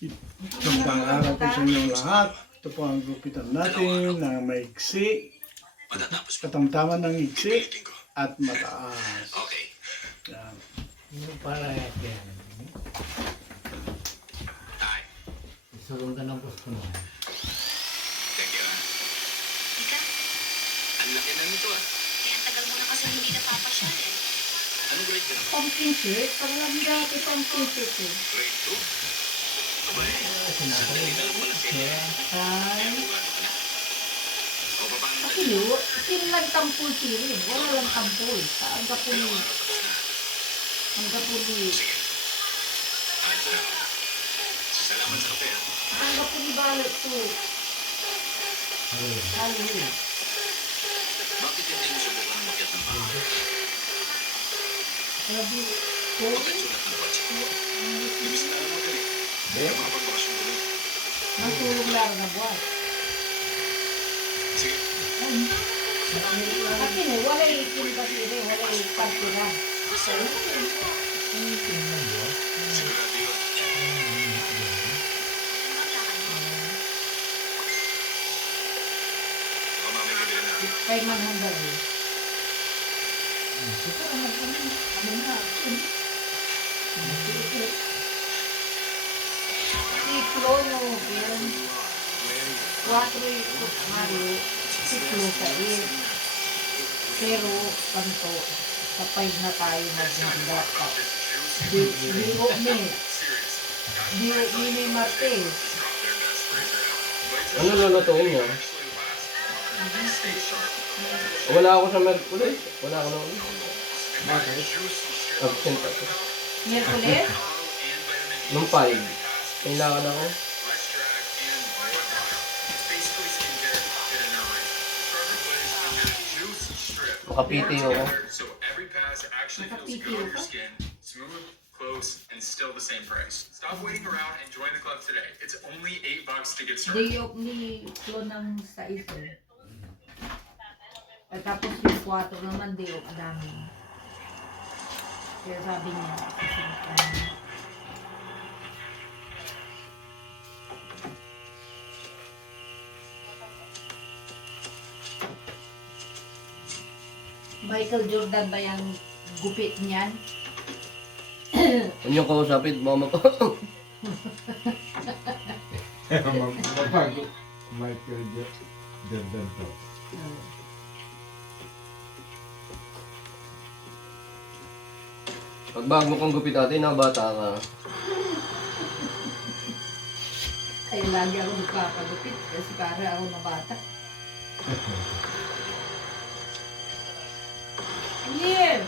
Magandang araw po sa inyong lahat. Ito po ang gupitan natin na maiksi, katamtaman ng iksi at mataas. Okay. Yan. Yung para yan. Tay, Isulong ka ng gusto mo. thank you. Ika, Ang laki na nito ah. eh, ang tagal mo na kasi hindi napapasyal eh. Anong grade ka na? Pumpkin seed? Parang dati pumpkin seed eh. Grade 2? Abay, sandali na lang pala sila. Ay, O, paano na? kasi yun, lang tampul siri. Wala lang tampul. Ang kapuli. Ang kapuli. Sige. Ayos na. Salamat sa kape ah. Ang kapuli balot to. Halo. Bakit hindi mo subukan ng makiat ng bahay? Sabi ko, Bakit sulat ng budget? Ibig na alam mo ka rin. Kaya makapagbakasyon ko rin. matulog lang na buwan. Sige. Kasi ne, wala ikin kasi ne, wala ikin na. Sigurado yun. Baka mamaya gabi na natin. Kay manhandal eh. Siklo no, yun. 4 ikot Mario, siklo sa il. Pero, kanto, kapay na tayo maganda pa. Biro ni Martes. Ano lulutuin niyo? Wala ako sa Merkulis. Wala ako naman. Bakit? Absent ako. Miyerkules? Nung 5. Kailangan ako. Makapiti ako. Nakapiti ako? Smooth, close, and still the same price. Stop waiting around and join the club today. It's only $8 to get started. Day off ni Flo ng sa iso. At tapos yung 4 naman day off, dami. Kaya sabi niya, Michael Jordan ba yung gupit niyan? Kung yung kausapin, mama ko. Mabago. Michael Jordan to. Pag bago kong gupit ate, bata ka. Ay, lagi ako nagpapagupit kasi para ako na bata. Here!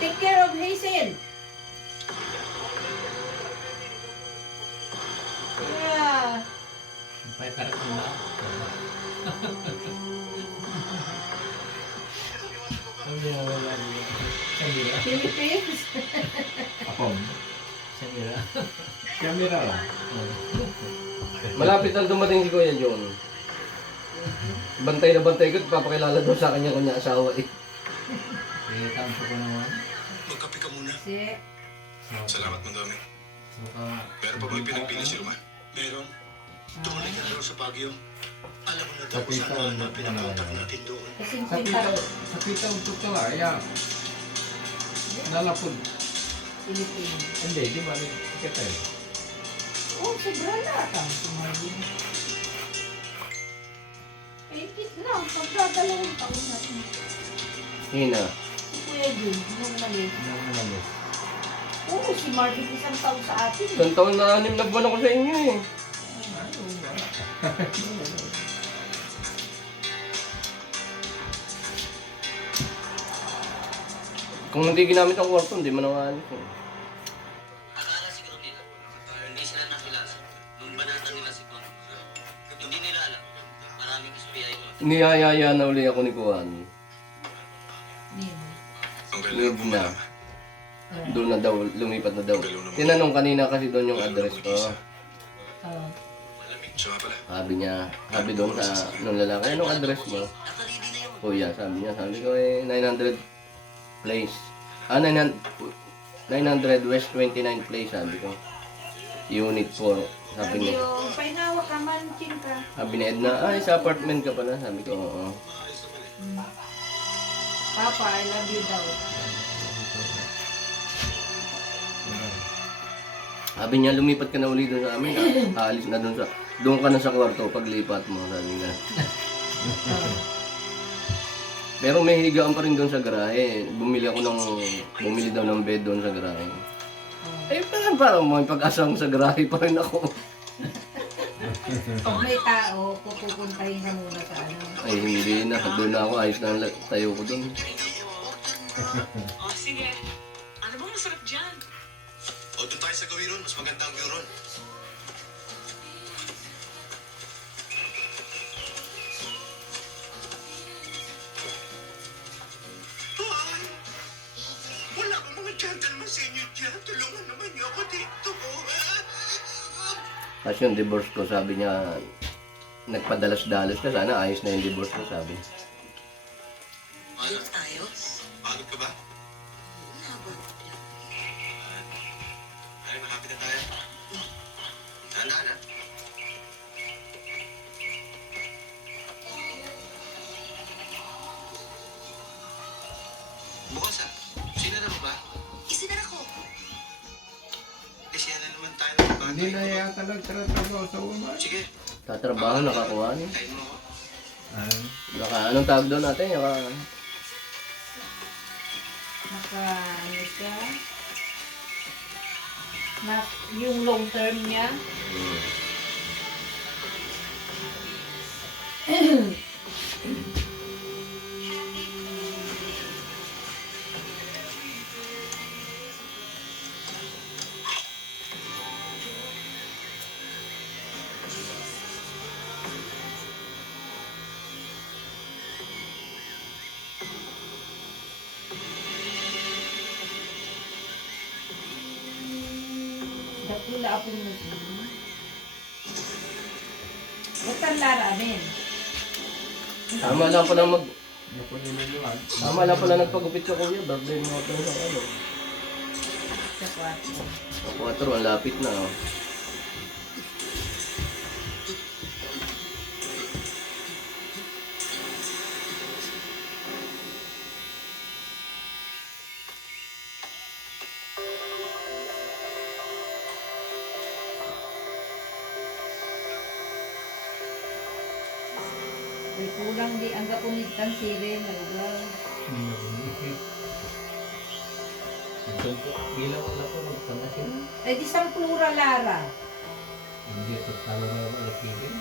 Take care of Hazel! Yeah! May karat na. Ang wala niya. Samira. Philippines! Apom. Samira. Camera lang. Malapit na dumating si Kuya John. Bantay na bantay ko, papakilala daw sa kanya kanya asawa eh. Eh, tampo ko naman. Magkape ka muna. Kasi, Salamat ng dami. Saka, Meron pa bang pinagpili si Roma? Meron. Tuloy ka daw sa Baguio. Alam mo na daw kung saan hanapin ang contact natin doon. kasing sa sinta pitang tutala, ayan. Nalapod. Philippines. Hindi, di ba? Kita eh. Oh, sobra na ka. Sumali. Eh, kit lang. Pagkadalawang taon natin. Hina. Si Kuya Jun, nung malis. Nang nalis. Oo, si Marvin isang taon sa atin. Isang taon na 6 na buwan ako sa inyo eh. Kung hindi ginamit ang kwarto, hindi mo nang alis eh. Akala siguro nila, hindi sila nakilala nung banata nila si Con. Hindi nila alam, maraming SPI ko. Niyayaya na uli ako ni Kuan. Nino. Ang Leave galing na. na. Doon na daw, lumipat na daw. Tinanong kanina kasi doon yung address ko. Siya nga pala. Sabi doon sa nung lalaki, anong address mo? Kuya, sabi ko 900 place. 900, 900 West 29 Place, sabi ko. Unit 4. Sabi Sabi niya. yung, painawa ka man, chin ka. Sabi ni Edna, ay sa apartment ka pala. Sabi ko, oo. Papa, I love you daw. Sabi niya, lumipat ka na uli doon sa amin. Aalis na doon sa... Doon ka na sa kwarto paglipat mo, sabi niya. Pero may higaan pa rin doon sa garahe. Bumili daw ng bed doon sa garahe. Eh, parang may pag-asang sa garahe pa rin ako. Pag may tao, pupuntahin ka muna sa ano. Ay, hindi na. Doon na ako. Ayos na ang tayo ko doon. Oh, sige. Ano bang masarap dyan? O, doon tayo sa gawin ron. Mas maganda ang view ron. Ay! Wala ba mga gentleman sa inyo dyan? Tulungan naman niyo ako dito. Kasi yung divorce ko, sabi niya, nagpadalas-dalas ka. Sana ayos na yung divorce ko, sabi. Dito tayo? Pagod ka ba? Ay, malapit na tayo. Dahan-dahan, ha? Bukas, ha? Sinara mo ba? Isinara ko. Kasi yan na naman tayo. Hindi na yata nagtratrabaho sa uma. Sige, Tatrabaho, nakakuha niya. kain mo ako. Anong tawag doon natin? Ano siya? Yung long term niya. Dakila ako mo. Basta laramin. Tama lang pala Naku niluluan. Tama lang pala nagpagupit sa kuya. Birthday mo ito sa ano. Sa kwarto. Sa 4, ang lapit na. Oh. Ay kulang di ang kapunitan sire na lugar. Bilang wala ko magpanasin. Ay di sang plural lara. Hindi ito talaga malakilin.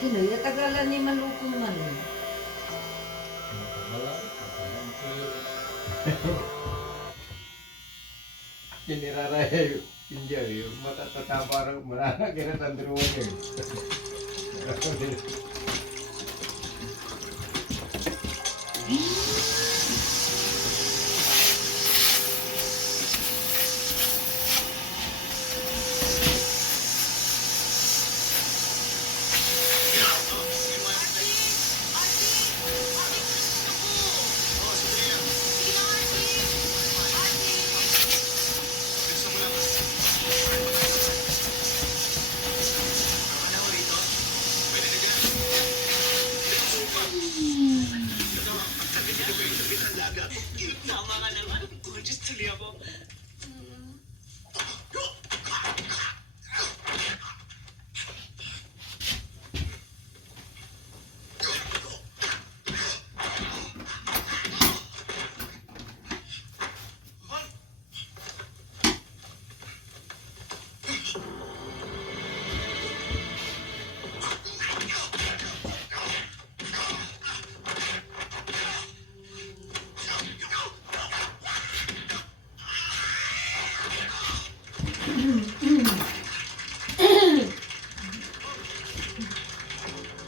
Kinoy katagalan ni malukungan. Kiniraraya hindi yung matatatapa rin marana kaya tandruan yun. Tama ka naman. Gorgeous tuloy ako.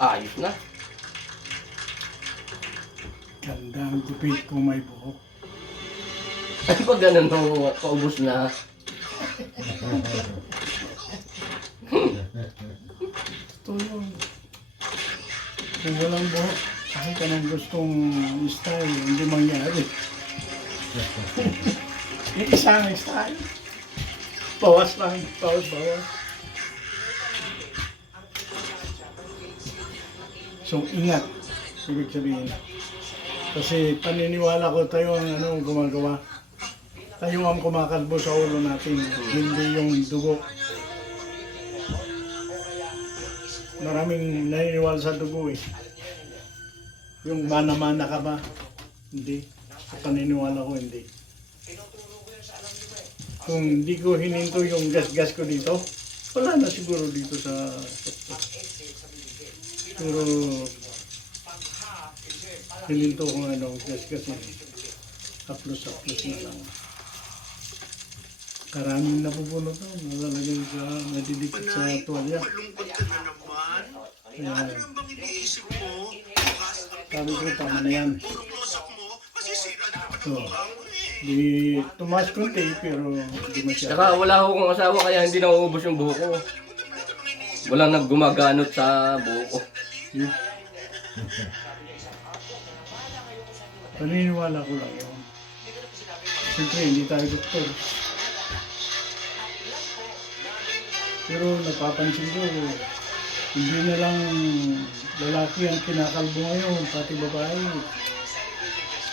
Ayos na. Ganda ang gupit ko may buhok. Pag ganun mo, paubos na. Totoo yun. Kung walang buhok, kahit anong gustong style, hindi mangyari. Yung isang style. Bawas lang, bawas. So, ingat. Ibig sabihin. Kasi paniniwala ko tayo ang gumagawa. Tayo ang kumakalbo sa ulo natin, hindi yung dugo. Maraming naniniwala sa dugo eh. Yung mana-mana ka ba? Hindi. Sa paniniwala ko, hindi. Kung hindi ko hininto yung gas-gas ko dito, wala na siguro dito sa... Pero... hininto ko gas-gas yun. Haplos na lang. Karaming napupulot na, nalalagay sa, nadidikit sa tuwalya. Malungkot ka na naman. Kaya, Ano lang bang iniisip mo? Bukas ang sabi ko, tama na yan. purong losak mo, masisira na naman So, ang mukha mo eh. di tumas konti, pero di masyado. Tsaka wala akong asawa kaya hindi nauubos yung buhok ko. Walang naggumaganot sa buhok ko. Paniniwala ko lang yun. Siyempre, hindi tayo doktor. Pero napapansin ko, hindi na lang lalaki ang kinakalbo ngayon, pati babae.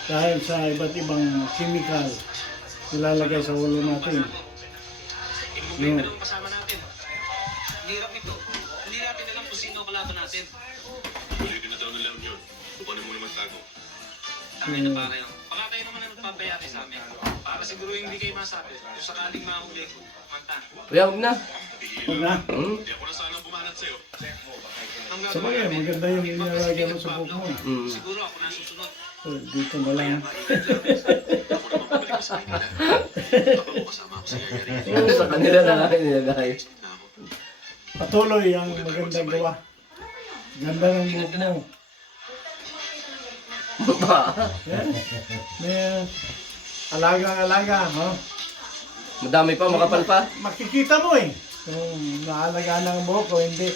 Dahil sa iba't ibang chemical nilalagay sa ulo natin. Yun. Ang kasama natin. Ang hirap nito. Hindi natin alam kung sino ang kalaban natin. Ulitin na daw ng lang yun. Kunin mo naman tago. Kami na para kayo. Baka kayo naman ang nagpabayari sa amin. Para siguro hindi kayo masabi. Kung sakaling mahuli ko, manta. Kuya, huwag na. Huwag na. Hindi ako na sanang bumanat sa'yo. Ang Sa bagay, maganda yung nilalagay mo sa buhok mo. Siguro ako na susunod. So, dito na lang. Ako naman pabalik ka sa kanila. Ako kasama ko sa yayari. Sa kanila na lang nilagay. Patuloy ang magandang gawa. Ganda ng buhok mo. Yeah. May alaga-alaga, ha? Madami pa, makapal pa. Makikita mo eh. Kung naalaga ng buhok o hindi.